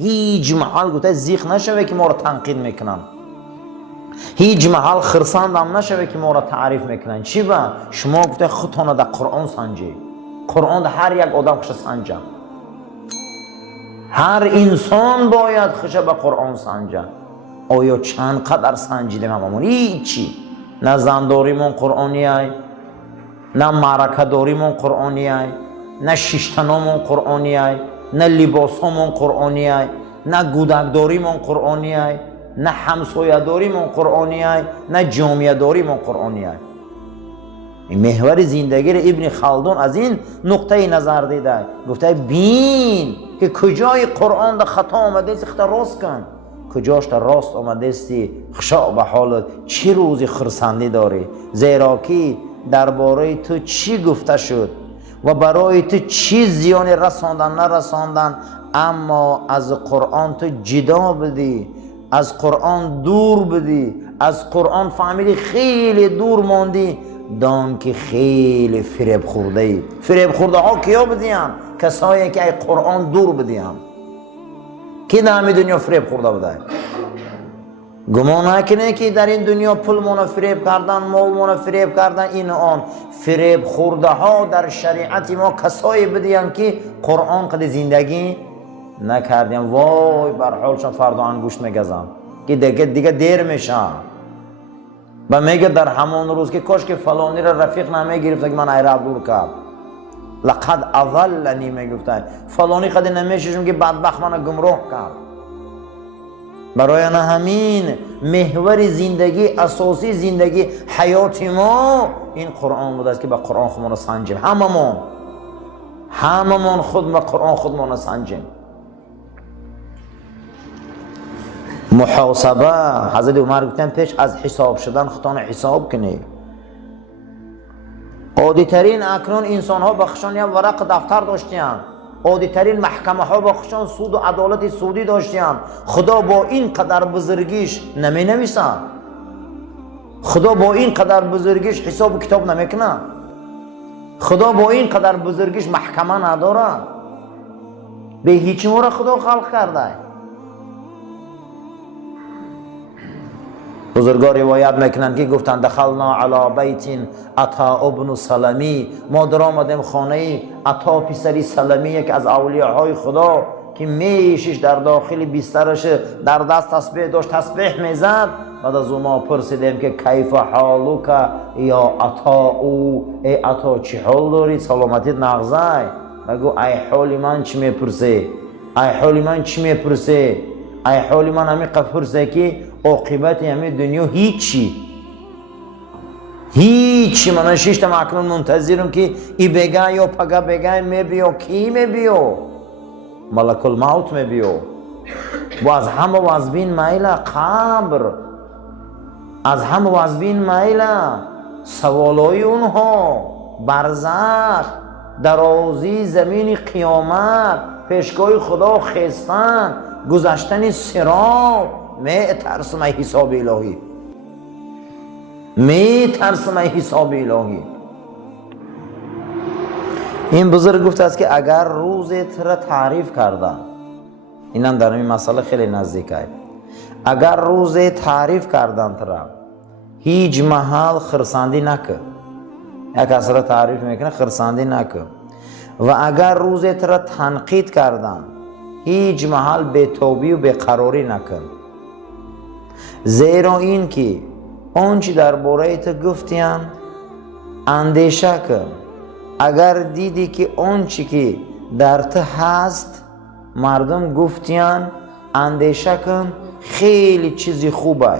هیچ محل گفته زیخ نشوه که ما را تنقید میکنن، هیچ محل خرسند هم نشوه که ما را تعریف میکنن. چی با شما گفته خودتان در قرآن سنجی، قرآن در هر یک آدم خوش سنجه، هر انسان باید خوش به قرآن سنجه. آیا چند قدر سنجیدیم هممون؟ هیچی. نه زنداریمون قرآنی های، نه معرکه داریمون قرآنی های، نه شیشتنامون قرآنی های، نه لباسامون قرآنی های، نه گودک داریمون قرآنی های، نه همسایه داریمون قرآنی های، نه جامعه داریمون قرآنی های. این محور زندگی را ابن خلدون از این نقطه نظر دیده، گفته بین که کجای قرآن در خطا آمده است خطا راست کن، کجاش در راست آمده استی خشاع به حالت. چه روزی خرسندی داری، زیرا که درباره تو چی گفته شد و برای تو چی زیان رساندن نرساندن، اما از قرآن تو جدا بدی، از قرآن دور بدی، از قرآن فهمیدی خیلی دور ماندی، دان که خیلی فریب خورده ای. فریب خورده ها کیا بدیم؟ کسایی که ای قرآن دور بدیم. کی در همین دنیا فریب خورده بوده؟ گمان نکنه که در این دنیا پول مون فریب کردن، مال مون فریب کردن، این آن. فریب خورده ها در شریعت ما کسایی بدیم که قرآن قد زندگی نکردیم. وای بر حالشان فردا انگوشت میگزن که دیگه دیر میشه و میگه در همون روز که کاش که فلانی را رفیق نمیگرفت که من ایره دور کرد، لقد اضلنی میگفتن فلانی قد نمیششم که بدبخت من گمراه کرد. برای نه همین محور زندگی، اساسی زندگی حیات ما این قرآن بوده است که به قرآن خودمون سنجیم. هممون خود به قرآن خودمون سنجیم. محاسبه حضرت عمر گفتن پیش از حساب شدن خودتان حساب کنی. عادی ترین اکنون انسان ها بخشان یا ورق دفتر داشتیان، عادی ترین محکمه ها بخشان سود و عدالت سودی داشتیان. خدا با این قدر بزرگیش نمی نویسه، خدا با این قدر بزرگیش حساب و کتاب نمیکنه، خدا با این قدر بزرگیش محکمه نداره. به هیچ مورد خدا خلق کرده. بزرگان روایت میکنند که گفتند دخلنا علی بیت عطا ابن سلمی، ما در آمدیم خانه عطا پسری سلمی، یک از اولیاءهای خدا که میشش در داخل بسترش در دست تسبیح داشت، تسبیح میزد. بعد از او ما پرسیدیم که کیف حالک یا عطا، او ای عطا چی حال داری، سلامتیت نغزای؟ بگو ای حال من چی میپرسی، ای حال من چی میپرسی، ای حال من همی قفرسه که عاقبت همه دنیا هیچی. من شیشتم اکنون منتظرم که ای بگه یا پگه بگه میبیو. کی میبیو؟ ملک الموت میبیو. و از همه وزبین میله قبر، از همه وزبین میله سوالای اونها، برزخ، درازی زمین قیامت، پیشگاه خدا خستن، گذشتن صراط. می ترسم ای حساب الهی، می ترسم ای حساب الهی. این بزرگ گفته است که اگر روزت را تعریف کردن، اینم در این مسئله خیلی نزدیکه، اگر روزت تعریف کردن ترا هیچ محل خرسندی نکن. یک کس را تعریف میکنه خرسندی نکن. و اگر روزت را تنقید کردن هیچ محل بی‌توبی و بی‌قراری نکن. زیرا این که آنچه درباره تو گفتیم اندیشه کن. اگر دیدی که آنچه که در تو هست مردم گفتیم اندیشه کن، خیلی چیزی خوبه.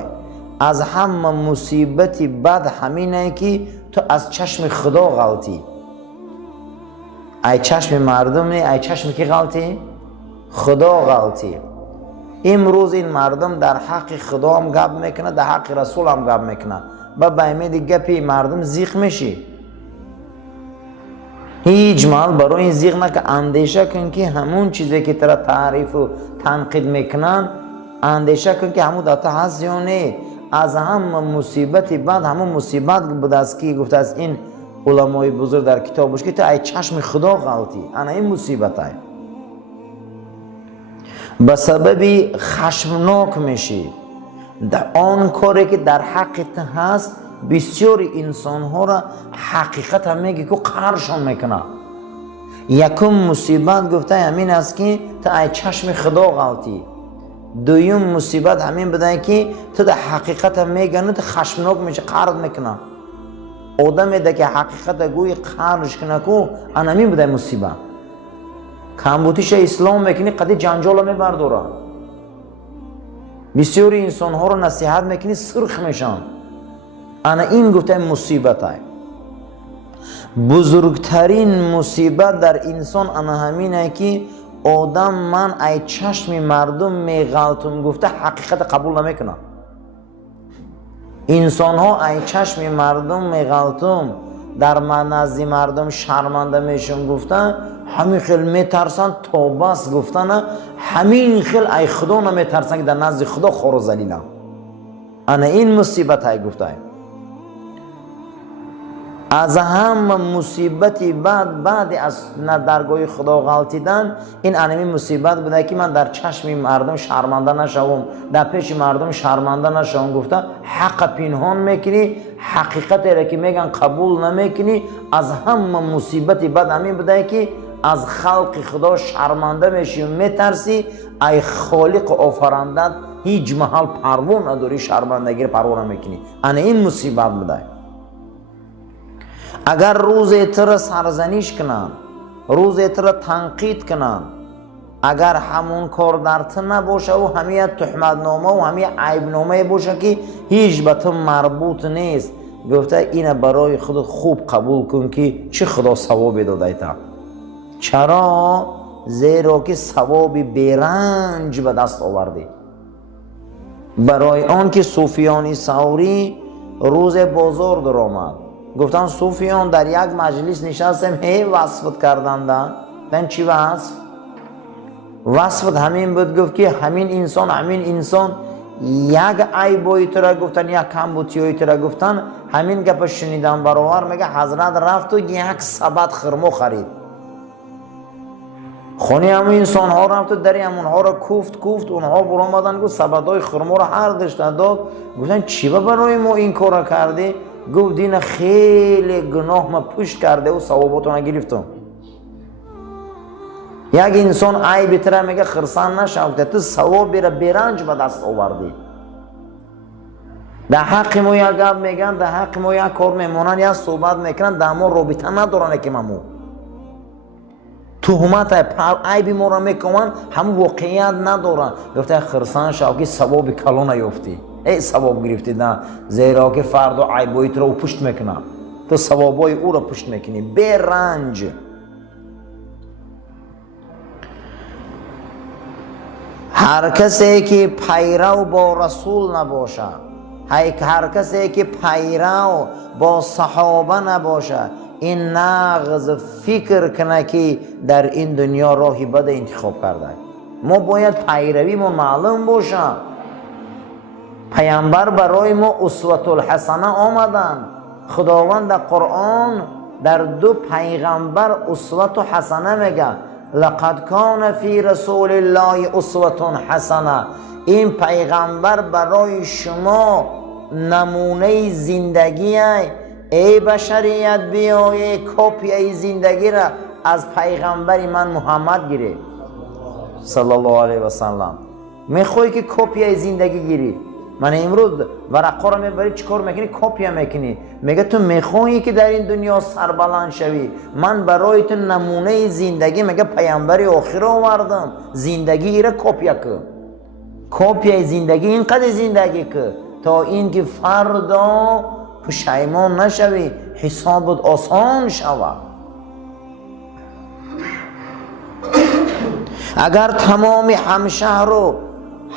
از همه مصیبتی بد همینه که تو از چشم خدا غلطی. ای چشم مردم نه، ای چشم کی غلطی؟ خدا غلطی. امروز این مردم در حق خدا هم گپ میکنه، در حق رسول هم گپ میکنه. با بایمه دی گپی مردم زیخ میشی. هیچ مال برای این زیغ نکن. اندیشه کن که همون چیزی که ترا تعریف و تنقید میکنن، اندیشه کن که همون داتا هست یا نه. از همه مصیبتی بعد همون مصیبت بود است که گفته از این علمای بزرگ در کتابش که تو ای چشم خدا غلطی، انا این مصیبت های. به سبب خشمناک میشی در آن کاری که در حقیقت هست. بسیاری انسان ها را حقیقت هم میگه که قهرشان میکنه. یکم مصیبت گفته همین است که تو ای چشم خدا غلطی. دویم مصیبت همین بده که تو در حقیقت هم میگنه تو خشمناک میشه، قهرت میکنه. آدم ده که حقیقت گوی قهرش کنه که ان همین بده مصیبت. کمبودیش اسلام میکنی قدی جنجال میبرداره. بسیاری انسان ها رو نصیحت میکنی سرخ میشن. انا این گفته مصیبت های بزرگترین مصیبت در انسان انا همینه که آدم من ای چشم مردم میغلطم گفته حقیقت قبول نمیکنه. انسان ها ای چشم مردم میغلطم در نزد مردم شرمنده میشن گفتن همین خیل میترسن تا بس گفتن همین خیل ای خدا نمیترسن که در نزد خدا خور و ذلیلم. انا این مصیبت های گفته از هم مصیبتی بعد از درگاه خدا غلطیدن این انمی مصیبت بوده که من در چشم مردم شرمنده نشوم، در پیش مردم شرمنده نشوم. گفته حق پنهان میکنی، حقیقت را که میگن قبول نمیکنی. از هم مصیبتی بعد همین بوده که از خلق خدا شرمنده میشی و میترسی. ای خالق آفرندت هیچ محل پروا نداری، شرمندگی پروا نمیکنی. این مصیبت بوده. اگر روز تر سرزنش کنن، روز تر تنقید کنن، اگر همون کار در تو نباشه و همه تهمت نامه و همه عیب نامه باشه که هیچ به تو مربوط نیست، گفته اینه برای خودت خوب قبول کن که چه خدا ثواب داده تا. چرا؟ زیرا که ثواب بیرنج به دست آوردی. برای آن که سفیان ثوری روز بازار در آمد، گفتن سفیان در یک مجلس نشستم هی وصفت کردند. من چی وصف؟ وصفت همین بود. گفت که همین انسان یک عیبایی تو را گفتن، یک کمبودی تو را گفتن. همین گپ شنیدم برابر میگه حضرت رفت و یک سبد خرما خرید. خونه همون انسان ها رفت و دری همونها را کوفت اونها برآمدن گفت سبدای خرما را هر داشته داد. گفتن چی برای ما این کار را کردی؟ گفت دین خیلی گناه ما پشت کرده و ثواباتو نگرفتم. یک انسان عیب تر میگه خرسان نشوکته، تو ثواب را بیرنج به دست آوردی. در حق ما یک گپ میگن، در حق ما یک کار میمونن یا صحبت میکنن، در ما رابطه ندارن که ممو تهمت عیب ما را میکنن، هم واقعیت ندارن. گفته خرسان شو که ثواب کلان نیافتی، ای ثواب گرفتی. نه، زیرا که فردا عیبایت را پشت میکنه، تو ثوابای او را پشت میکنی بی رنج. هر کسی که پیرو با رسول نباشه، هر کسی که پیرو با صحابه نباشه، این نغز فکر کنه که در این دنیا راهی بد انتخاب کرده. ما باید پیروی ما معلوم باشه. پیامبر برای ما اسوة الحسنه آمدن. خداوند در قرآن در دو پیغمبر اسوة حسنه میگه. لقد کان فی رسول الله اسوة حسنه. این پیغمبر برای شما نمونه زندگی. ای بشریت بیایی کپی ای زندگی را از پیغمبر من محمد گیری صلی الله علیه و سلم. میخوای که کپی ای زندگی گیری؟ من امروز ورقا را میبری چیکار میکنی؟ کپی میکنی. میگه تو میخوایی که در این دنیا سربلند شوی، من برای تو نمونه زندگی میگه پیامبر آخر آوردم. زندگی را کپی که کپی زندگی اینقدر زندگی که تا این که فردا پشیمان نشوی، حسابت آسان شود. اگر تمام همشهر و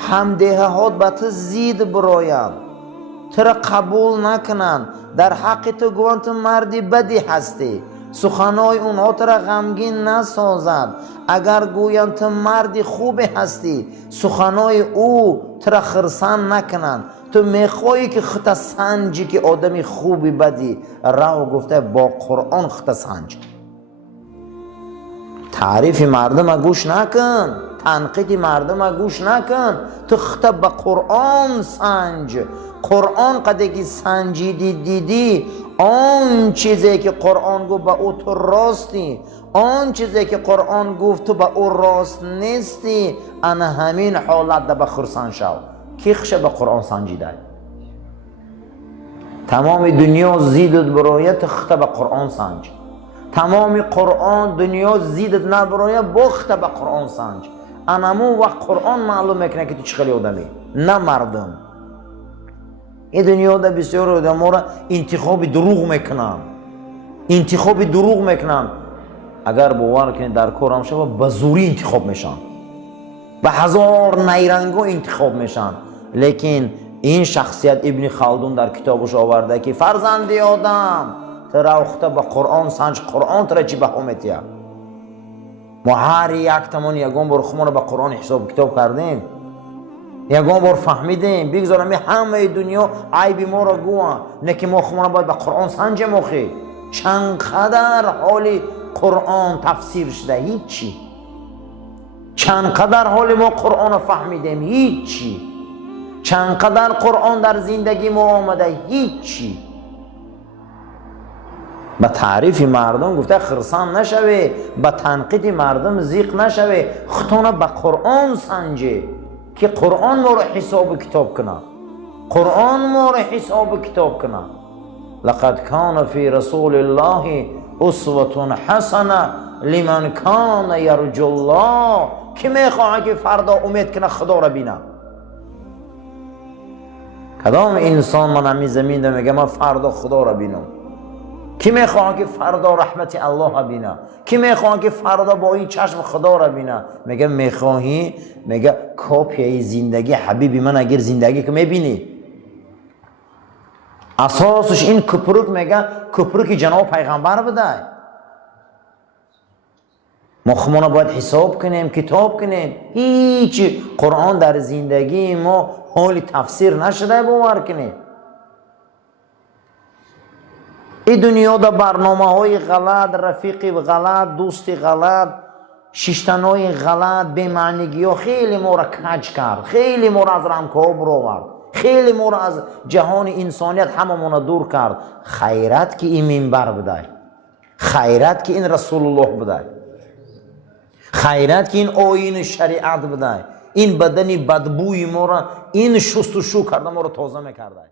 همدههات به تو زید براین، تو را قبول نکنن، در حق تو گوان تو مردی بدی هستی، سخنای اونها تو را غمگین نسازد. اگر گویند تو مردی خوبی هستی، سخنای او تو را خرسان نکنن. تو میخوایی که خط سنجی که آدمی خوبی بدی رو گفته با قرآن خط سنج. تعریف مردم گوش نکن، تنقید مردم گوش نکن، تو خطاب به قرآن سنج. قرآن قدری سنجیدی دیدی آن چیزی که قرآن گفت به او تو راستی، آن چیزی که قرآن گفت تو به او راست نیستی، انا همین حالت ده بخرسان شو. کی خشه به قرآن سنجیده؟ تمام دنیا زیدت برای تخته به قرآن سنج. تمام قرآن دنیا زیدت نبرای بخته به قرآن سنج. انمو وقت قرآن معلوم میکنه که تو چقدر آدمی، نه مردم. این دنیا ده بسیار آدم را انتخاب دروغ میکنن، انتخاب دروغ میکنن. اگر باور کنید در کارم شد به زوری انتخاب میشن، به هزار نیرنگو انتخاب میشن. لیکن این شخصیت ابن خلدون در کتابش آورده که فرزندی آدم ترا وقتا به قرآن سنج، قرآن ترا چی بها میتیه؟ ما هر یک تمام یگان بار خمون به قرآن حساب کتاب کردیم، یگان بار فهمیدیم بگذارم همه دنیا عیب ما را گوه، نه که ما خمون باید به قرآن سنج مخی. چندقدر حالی قرآن تفسیر شده هیچی، چندقدر حال ما قرآن فهمیدیم هیچی، چندقدر قرآن در زندگی ما آمده هیچی. به تعریف مردم گفته خرسان نشوه، به تنقید مردم زیق نشوه، خطانه به قرآن سنجه که قرآن ما رو حساب کتاب کنه، قرآن ما رو حساب کتاب کنه. لقد کان فی رسول الله اسوة حسنه لمن کان یرجو الله. کی میخواه که فردا امید کنه خدا را بینه؟ کدام انسان من همی زمین ده میگه من فردا خدا را بینم؟ کی میخواه که فردا رحمت الله را بینه؟ کی میخواه که فردا با این چشم خدا را بینه؟ میگه میخواهی؟ میگه کاپی زندگی حبیبی من اگر زندگی که میبینی اساسش این کپرک، میگه کپرک جناب پیغمبر بده. ما خمونه باید حساب کنیم، کتاب کنیم. هیچ قرآن در زندگی ما حال تفسیر نشده باور کنیم. این دنیا در برنامه های غلط، رفیقی غلط، دوستی غلط، شیشتنهای غلط، بی‌معنیگی ها خیلی ما را کج کرد، خیلی ما را از رمکاب رو آورد، خیلی ما را از جهان انسانیت همه ما دور کرد. خیرت که این منبر بده، خیرت که این رسول الله بده، خیرت که این آیین شریعت بده، این بدنی بدبوی ما را این شست و شو کرده ما را تازه میکرده.